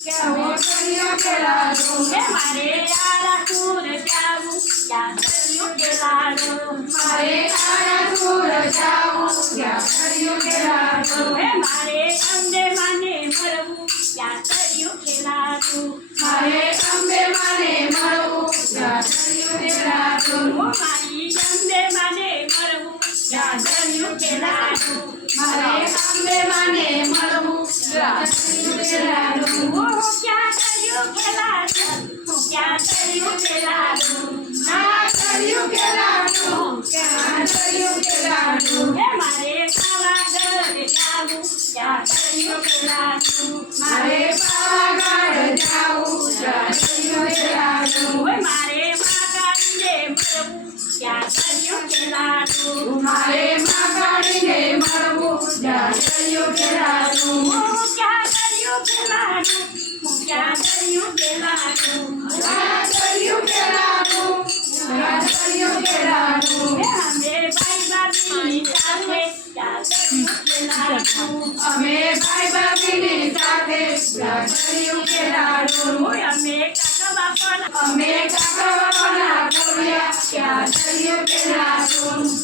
દરિયો કે લાડુ મારે આરાસુર જાવું ત્યાં દરિયો કે લાડુ મારે આરાસુર જાવું ત્યાં દરિયો કે લાડુ મારે અંબે માને મળવું ત્યાં દરિયો કે લાડુ મારે અંબે માને મળવું ત્યાં દરિયો કે લાડુ મારી અંબે માને મળવું ત્યાં દરિયો કે લાડુ મારે અંબે માને મળવું ત્યાં દરિયો કે લાડુ ક્યાં દરિયો કે લાડુ ક્યાં દરિયો કે લાડુ આ દરિયો કે લાડુ ક્યાં દરિયો કે લાડુ મારે પાવાગઢ જાવું ત્યાં દરિયો કે લાડુ મારે પાવાગઢ જાવું ત્યાં દરિયો કે લાડુ મારે માગાડીને મળવું ત્યાં દરિયો કે લાડુ મારે માગાડીને મળવું ત્યાં દરિયો કે લાડુ ક્યાં દરિયો કે લાડુ ક્યાં દરિયો કે લાડુ આ દરિયો કે લાડુ આ દરિયો કે લાડુ અમે ભાઈ બાબીની સાથે ત્યાં દરિયો કે લાડુ અમે ભાઈ બાબીની સાથે ત્યાં દરિયો કે લાડુ અમે કાકા બાપાના અમે કાકા બાપાના ઘોડિયા ત્યાં દરિયો કે લાડુ